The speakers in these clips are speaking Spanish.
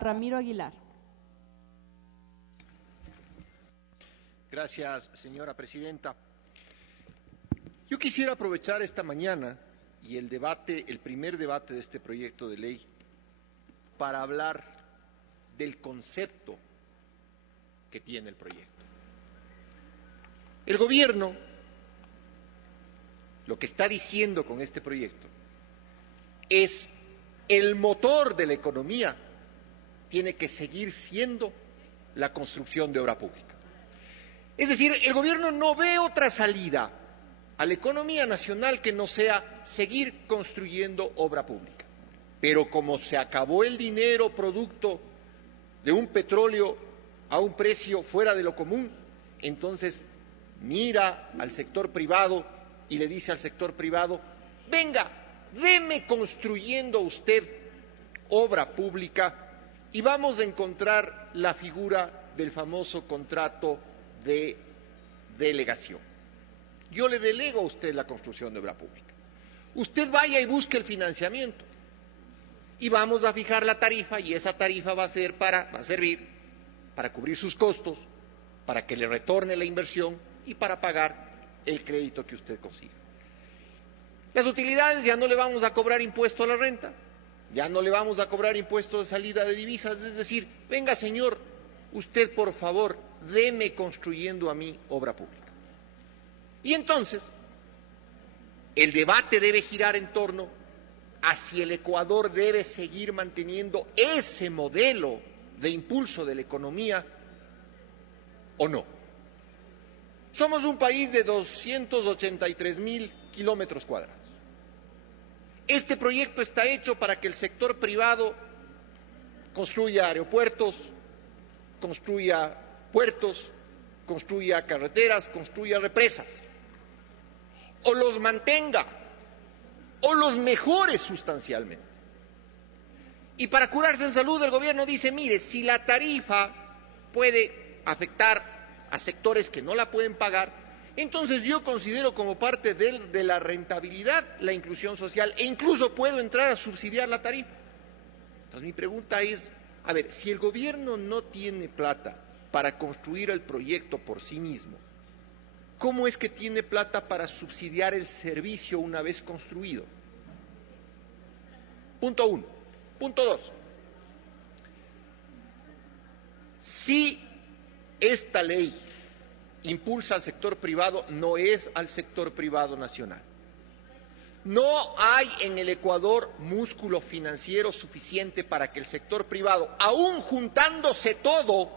Ramiro Aguilar. Gracias, señora presidenta. Yo quisiera aprovechar esta mañana y el primer debate de este proyecto de ley para hablar del concepto que tiene el proyecto. El gobierno lo que está diciendo con este proyecto es el motor de la economía tiene que seguir siendo la construcción de obra pública. Es decir, el gobierno no ve otra salida a la economía nacional que no sea seguir construyendo obra pública. Pero como se acabó el dinero producto de un petróleo a un precio fuera de lo común, entonces mira al sector privado y le dice al sector privado, venga, deme construyendo usted obra pública y vamos a encontrar la figura del famoso contrato de delegación. Yo le delego a usted la construcción de obra pública. Usted vaya y busque el financiamiento y vamos a fijar la tarifa y esa tarifa va a servir para cubrir sus costos, para que le retorne la inversión y para pagar el crédito que usted consiga. Las utilidades ya no le vamos a cobrar impuesto a la renta, ya no le vamos a cobrar impuesto de salida de divisas, es decir, venga señor, usted por favor, deme construyendo a mí obra pública. Y entonces, el debate debe girar en torno a si el Ecuador debe seguir manteniendo ese modelo de impulso de la economía o no. Somos un país de 283.000 kilómetros cuadrados. Este proyecto está hecho para que el sector privado construya aeropuertos, construya puertos, construya carreteras, construya represas, o los mantenga, o los mejore sustancialmente. Y para curarse en salud el gobierno dice, mire, si la tarifa puede afectar a sectores que no la pueden pagar, entonces yo considero como parte de la rentabilidad la inclusión social e incluso puedo entrar a subsidiar la tarifa. Entonces mi pregunta es, a ver, si el gobierno no tiene plata para construir el proyecto por sí mismo, ¿cómo es que tiene plata para subsidiar el servicio una vez construido? Punto 1. Punto 2. Si esta ley impulsa al sector privado, no es al sector privado nacional. No hay en el Ecuador músculo financiero suficiente para que el sector privado, aún juntándose todo,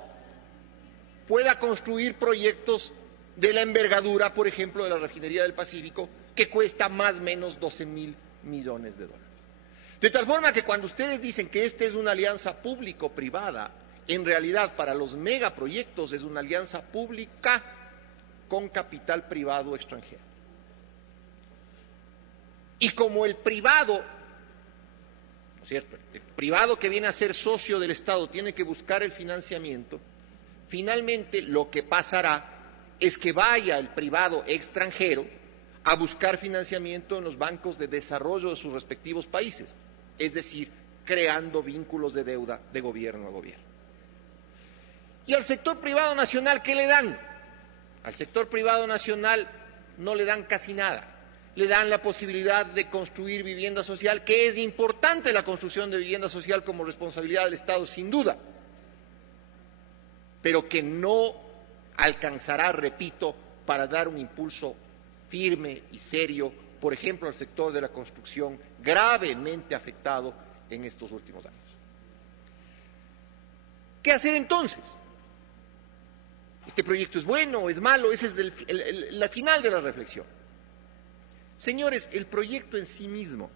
pueda construir proyectos de la envergadura, por ejemplo, de la refinería del Pacífico, que cuesta más o menos 12.000 millones de dólares. De tal forma que cuando ustedes dicen que esta es una alianza público-privada, en realidad para los megaproyectos es una alianza pública con capital privado extranjero. Y como el privado, ¿no es cierto?, el privado que viene a ser socio del Estado tiene que buscar el financiamiento, finalmente lo que pasará es que vaya el privado extranjero a buscar financiamiento en los bancos de desarrollo de sus respectivos países, es decir, creando vínculos de deuda de gobierno a gobierno. ¿Y al sector privado nacional qué le dan? Al sector privado nacional no le dan casi nada. Le dan la posibilidad de construir vivienda social, que es importante la construcción de vivienda social como responsabilidad del Estado, sin duda, pero que no alcanzará, repito, para dar un impulso firme y serio, por ejemplo, al sector de la construcción, gravemente afectado en estos últimos años. ¿Qué hacer entonces? ¿Este proyecto es bueno o es malo? Ese es la final de la reflexión. Señores, el proyecto en sí mismo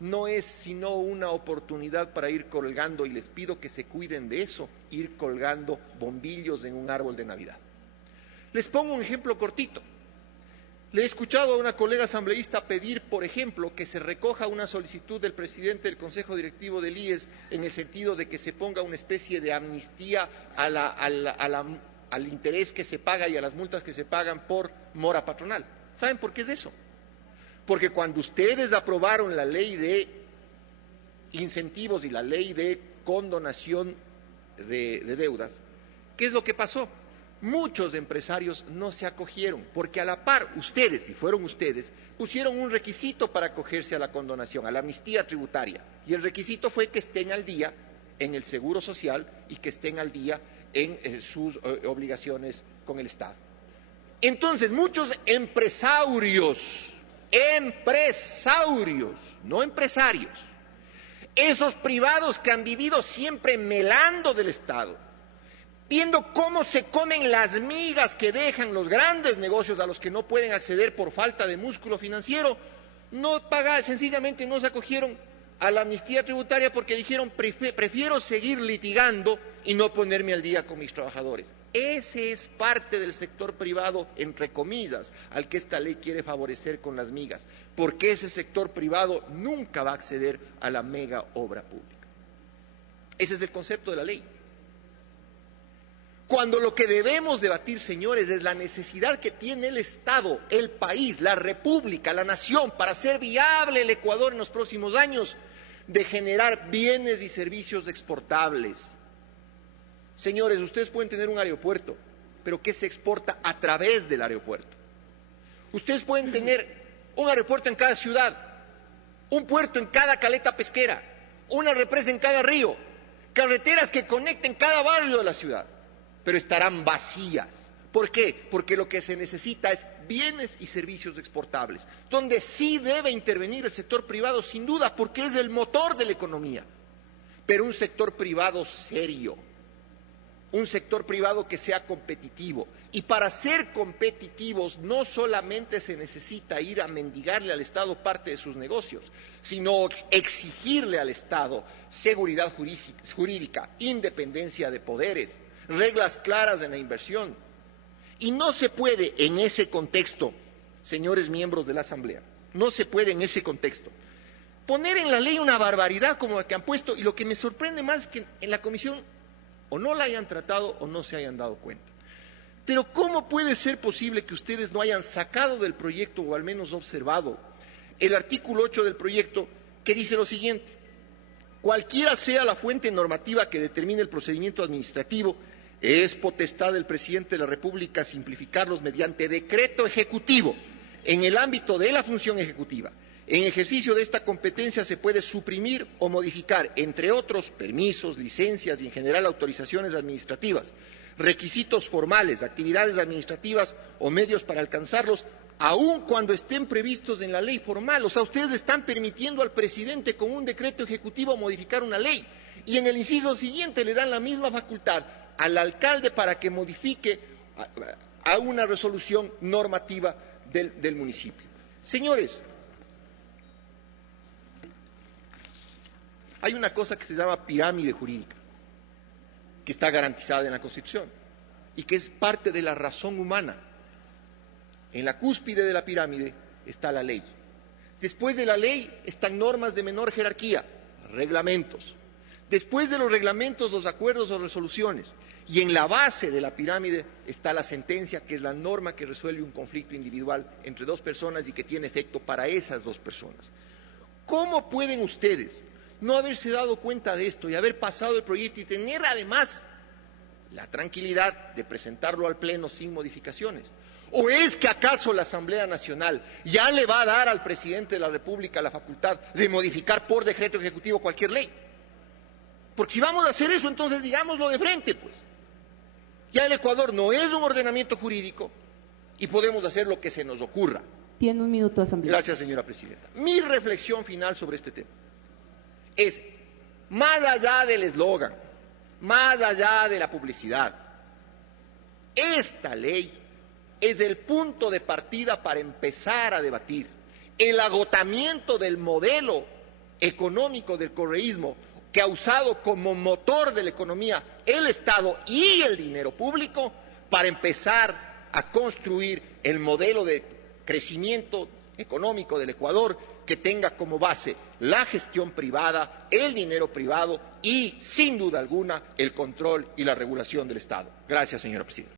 no es sino una oportunidad para ir colgando, y les pido que se cuiden de eso, ir colgando bombillos en un árbol de Navidad. Les pongo un ejemplo cortito. Le he escuchado a una colega asambleísta pedir, por ejemplo, que se recoja una solicitud del presidente del Consejo Directivo del IES en el sentido de que se ponga una especie de amnistía al interés que se paga y a las multas que se pagan por mora patronal. ¿Saben por qué es eso? Porque cuando ustedes aprobaron la ley de incentivos y la ley de condonación de deudas, ¿qué es lo que pasó? Muchos empresarios no se acogieron, porque a la par ustedes, si fueron ustedes, pusieron un requisito para acogerse a la condonación, a la amnistía tributaria, y el requisito fue que estén al día en el seguro social y que estén al día en sus obligaciones con el Estado. Entonces, muchos empresarios, no empresarios, esos privados que han vivido siempre melando del Estado, viendo cómo se comen las migas que dejan los grandes negocios a los que no pueden acceder por falta de músculo financiero, no pagaron, sencillamente no se acogieron a la amnistía tributaria porque dijeron prefiero seguir litigando y no ponerme al día con mis trabajadores. Ese es parte del sector privado, entre comillas, al que esta ley quiere favorecer con las migas, porque ese sector privado nunca va a acceder a la mega obra pública. Ese es el concepto de la ley. Cuando lo que debemos debatir, señores, es la necesidad que tiene el Estado, el país, la República, la nación, para hacer viable el Ecuador en los próximos años, de generar bienes y servicios exportables. Señores, ustedes pueden tener un aeropuerto, pero ¿qué se exporta a través del aeropuerto? Ustedes pueden tener un aeropuerto en cada ciudad, un puerto en cada caleta pesquera, una represa en cada río, carreteras que conecten cada barrio de la ciudad, pero estarán vacías. ¿Por qué? Porque lo que se necesita es bienes y servicios exportables, donde sí debe intervenir el sector privado, sin duda, porque es el motor de la economía, pero un sector privado serio, un sector privado que sea competitivo. Y para ser competitivos no solamente se necesita ir a mendigarle al Estado parte de sus negocios, sino exigirle al Estado seguridad jurídica, independencia de poderes, reglas claras en la inversión. Y no se puede en ese contexto, señores miembros de la Asamblea, no se puede en ese contexto poner en la ley una barbaridad como la que han puesto, y lo que me sorprende más es que en la comisión o no la hayan tratado o no se hayan dado cuenta. Pero ¿cómo puede ser posible que ustedes no hayan sacado del proyecto, o al menos observado, el artículo 8 del proyecto, que dice lo siguiente: cualquiera sea la fuente normativa que determine el procedimiento administrativo, es potestad del presidente de la República simplificarlos mediante decreto ejecutivo en el ámbito de la función ejecutiva. En ejercicio de esta competencia se puede suprimir o modificar, entre otros, permisos, licencias y en general autorizaciones administrativas, requisitos formales, actividades administrativas o medios para alcanzarlos, aun cuando estén previstos en la ley formal. O sea, ustedes están permitiendo al presidente con un decreto ejecutivo modificar una ley, y en el inciso siguiente le dan la misma facultad al alcalde para que modifique a una resolución normativa del municipio. Señores, hay una cosa que se llama pirámide jurídica, que está garantizada en la Constitución y que es parte de la razón humana. En la cúspide de la pirámide está la ley. Después de la ley están normas de menor jerarquía, reglamentos. Después de los reglamentos, los acuerdos o resoluciones. Y en la base de la pirámide está la sentencia, que es la norma que resuelve un conflicto individual entre dos personas y que tiene efecto para esas dos personas. ¿Cómo pueden ustedes no haberse dado cuenta de esto y haber pasado el proyecto y tener además la tranquilidad de presentarlo al Pleno sin modificaciones? ¿O es que acaso la Asamblea Nacional ya le va a dar al presidente de la República la facultad de modificar por decreto ejecutivo cualquier ley? Porque si vamos a hacer eso, entonces digámoslo de frente, pues. Ya el Ecuador no es un ordenamiento jurídico y podemos hacer lo que se nos ocurra. Tiene un minuto, Asamblea. Gracias, señora presidenta. Mi reflexión final sobre este tema es, más allá del eslogan, más allá de la publicidad, esta ley es el punto de partida para empezar a debatir el agotamiento del modelo económico del correísmo, que ha usado como motor de la economía el Estado y el dinero público, para empezar a construir el modelo de crecimiento económico del Ecuador que tenga como base la gestión privada, el dinero privado y, sin duda alguna, el control y la regulación del Estado. Gracias, señora presidenta.